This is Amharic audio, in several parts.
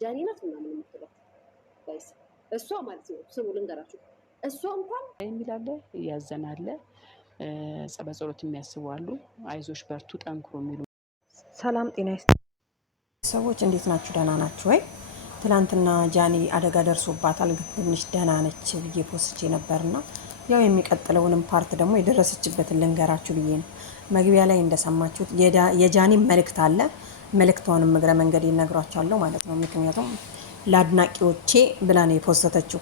ጃኒ ናት ምናምን የምትለው ጋይስ እሷ ማለት ነው። ስሙ ልንገራችሁ እሷ እንኳን የሚላለ ያዘናለ በጸሎት የሚያስቡ አሉ። አይዞሽ በርቱ ጠንክሮ የሚሉ ሰላም ጤና ሰዎች እንዴት ናችሁ? ደህና ናችሁ ወይ? ትናንትና ጃኒ አደጋ ደርሶባታል፣ ግን ትንሽ ደህና ነች ብዬ ፖስቼ ነበርና ያው የሚቀጥለውንም ፓርት ደግሞ የደረሰችበትን ልንገራችሁ ብዬ ነው። መግቢያ ላይ እንደሰማችሁት የጃኒ መልእክት አለ። መልእክቷንም እግረ መንገድ ይነግራችኋለሁ ማለት ነው። ምክንያቱም ለአድናቂዎቼ ብላ ነው የፖስተተችው።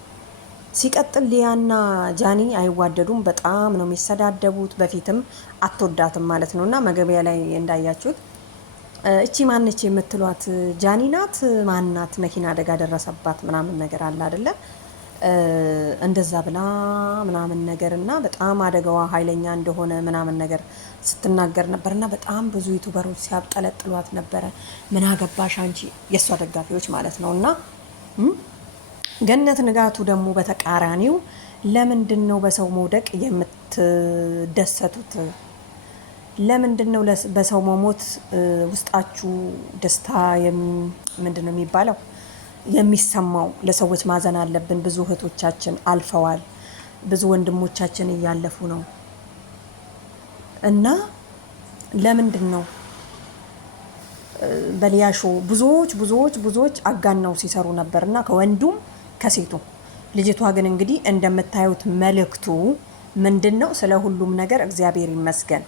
ሲቀጥል ሊያና ጃኒ አይዋደዱም፣ በጣም ነው የሚሰዳደቡት። በፊትም አትወዳትም ማለት ነው። እና መግቢያ ላይ እንዳያችሁት እቺ ማነች የምትሏት ጃኒ ናት ማናት መኪና አደጋ ደረሰባት ምናምን ነገር አለ አይደለ? እንደዛ ብላ ምናምን ነገር እና በጣም አደጋዋ ኃይለኛ እንደሆነ ምናምን ነገር ስትናገር ነበርና በጣም ብዙ ዩቲዩበሮች ሲያብጠለጥሏት ነበረ። ምን አገባሽ አንቺ፣ የእሷ ደጋፊዎች ማለት ነው። እና ገነት ንጋቱ ደግሞ በተቃራኒው ለምንድን ነው በሰው መውደቅ የምትደሰቱት? ለምንድን ነው በሰው መሞት ውስጣችሁ ደስታ ምንድን ነው የሚባለው የሚሰማው? ለሰዎች ማዘን አለብን። ብዙ እህቶቻችን አልፈዋል፣ ብዙ ወንድሞቻችን እያለፉ ነው። እና ለምንድን ነው በሊያሾ ብዙዎች አጋናው ሲሰሩ ነበር እና ከወንዱም ከሴቱ። ልጅቷ ግን እንግዲህ እንደምታዩት መልእክቱ ምንድን ነው? ስለ ሁሉም ነገር እግዚአብሔር ይመስገን።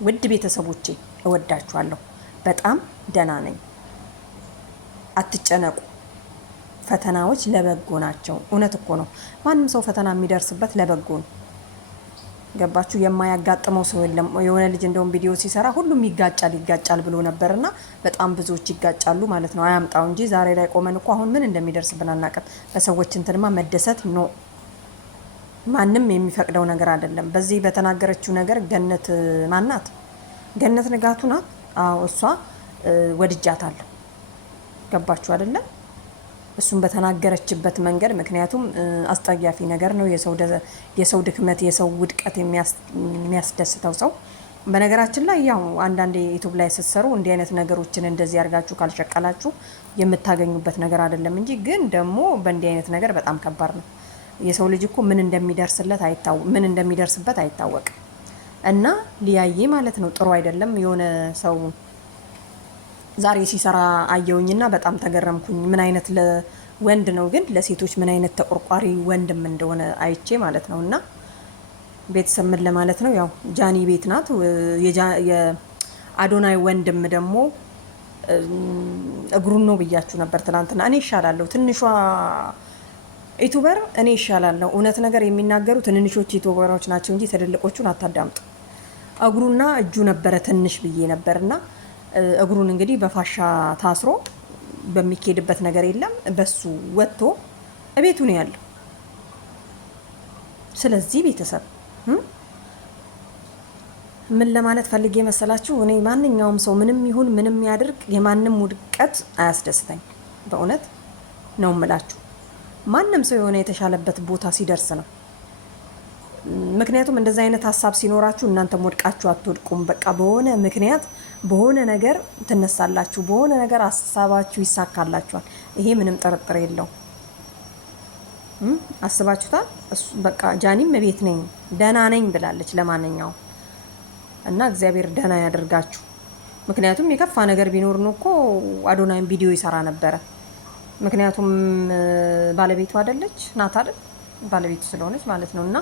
ውድ ቤተሰቦቼ እወዳችኋለሁ። በጣም ደህና ነኝ። አትጨነቁ። ፈተናዎች ለበጎ ናቸው። እውነት እኮ ነው። ማንም ሰው ፈተና የሚደርስበት ለበጎ ነው። ገባችሁ? የማያጋጥመው ሰው የለም። የሆነ ልጅ እንደውም ቪዲዮ ሲሰራ ሁሉም ይጋጫል ብሎ ነበርና በጣም ብዙዎች ይጋጫሉ ማለት ነው። አያምጣው እንጂ ዛሬ ላይ ቆመን እኮ አሁን ምን እንደሚደርስብን አናውቅም። በሰዎች እንትንማ መደሰት ነው ማንም የሚፈቅደው ነገር አይደለም። በዚህ በተናገረችው ነገር ገነት ማናት? ገነት ንጋቱ ናት። አዎ እሷ ወድጃታለሁ። ገባችሁ አይደለም? እሱን በተናገረችበት መንገድ፣ ምክንያቱም አስጠያፊ ነገር ነው። የሰው ድክመት፣ የሰው ውድቀት የሚያስደስተው ሰው። በነገራችን ላይ ያው አንዳንዴ ዩቲዩብ ላይ ስትሰሩ እንዲህ አይነት ነገሮችን እንደዚህ አድርጋችሁ ካልሸቀላችሁ የምታገኙበት ነገር አይደለም እንጂ ግን ደግሞ በእንዲህ አይነት ነገር በጣም ከባድ ነው። የሰው ልጅ እኮ ምን እንደሚደርስበት አይታወቅም። እና ሊያዬ ማለት ነው ጥሩ አይደለም። የሆነ ሰው ዛሬ ሲሰራ አየውኝና በጣም ተገረምኩኝ። ምን አይነት ወንድ ነው ግን ለሴቶች ምን አይነት ተቆርቋሪ ወንድም እንደሆነ አይቼ ማለት ነው። እና ቤተሰብ ምን ለማለት ነው? ያው ጃኒ ቤት ናት። የአዶናይ ወንድም ደግሞ እግሩን ነው ብያችሁ ነበር ትናንትና። እኔ ይሻላለሁ ትንሿ ዩቲዩበር እኔ ይሻላለሁ። እውነት ነገር የሚናገሩ ትንንሾች ዩቲዩበሮች ናቸው እንጂ ትልልቆቹን አታዳምጡ። እግሩና እጁ ነበረ ትንሽ ብዬ ነበርና እግሩን እንግዲህ በፋሻ ታስሮ በሚኬድበት ነገር የለም። በሱ ወጥቶ እቤቱ ነው ያለው። ስለዚህ ቤተሰብ ምን ለማለት ፈልጌ መሰላችሁ? እኔ ማንኛውም ሰው ምንም ይሁን ምንም ያድርግ የማንም ውድቀት አያስደስተኝ። በእውነት ነው የምላችሁ። ማንም ሰው የሆነ የተሻለበት ቦታ ሲደርስ ነው። ምክንያቱም እንደዛ አይነት ሀሳብ ሲኖራችሁ እናንተም ወድቃችሁ አትወድቁም። በቃ በሆነ ምክንያት በሆነ ነገር ትነሳላችሁ፣ በሆነ ነገር ሀሳባችሁ ይሳካላችኋል። ይሄ ምንም ጥርጥር የለው። አስባችሁታል? በቃ ጃኒም ቤት ነኝ ደህና ነኝ ብላለች። ለማንኛውም እና እግዚአብሔር ደህና ያደርጋችሁ። ምክንያቱም የከፋ ነገር ቢኖር ነው እኮ አዶናይም ቪዲዮ ይሰራ ነበረ። ምክንያቱም ባለቤቱ አይደለች ናት አይደል? ባለቤቱ ስለሆነች ማለት ነው። እና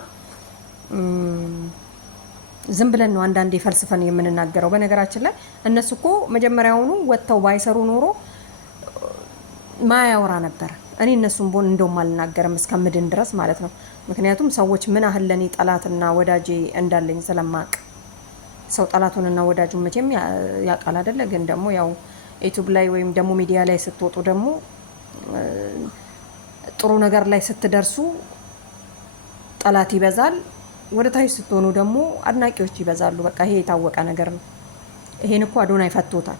ዝም ብለን ነው አንዳንዴ ፈልስፈን የምንናገረው። በነገራችን ላይ እነሱ እኮ መጀመሪያውኑ ወጥተው ባይሰሩ ኖሮ ማያወራ ነበር። እኔ እነሱን ቦን እንደውም አልናገርም እስከምድን ድረስ ማለት ነው። ምክንያቱም ሰዎች ምን ያህል ለኔ ጠላትና ወዳጄ እንዳለኝ ስለማቅ ሰው ጠላቱንና ወዳጁን መቼም ያውቃል አይደለ? ግን ደግሞ ያው ዩቲዩብ ላይ ወይም ደግሞ ሚዲያ ላይ ስትወጡ ደግሞ ጥሩ ነገር ላይ ስትደርሱ ጠላት ይበዛል፣ ወደ ታች ስትሆኑ ደግሞ አድናቂዎች ይበዛሉ። በቃ ይሄ የታወቀ ነገር ነው። ይሄን እኮ አዶናይ ፈቶታል።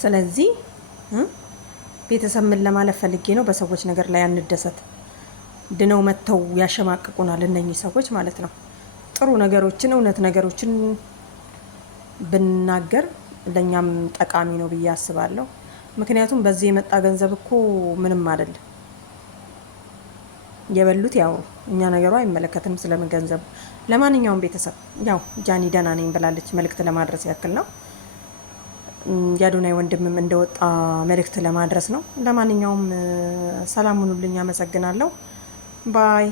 ስለዚህ ቤተሰብ ምን ለማለት ፈልጌ ነው፣ በሰዎች ነገር ላይ አንደሰት። ድነው መተው ያሸማቅቁናል እነኚህ ሰዎች ማለት ነው። ጥሩ ነገሮችን እውነት ነገሮችን ብናገር ለኛም ጠቃሚ ነው ብዬ አስባለሁ። ምክንያቱም በዚህ የመጣ ገንዘብ እኮ ምንም አይደለም። የበሉት ያው እኛ ነገሩ አይመለከትንም ስለምን ገንዘቡ። ለማንኛውም ቤተሰብ ያው ጃኒ ደህና ነኝ ብላለች። መልእክት ለማድረስ ያክል ነው። የአዶናይ ወንድምም እንደወጣ መልእክት ለማድረስ ነው። ለማንኛውም ሰላም ሁኑልኝ። አመሰግናለሁ። ባይ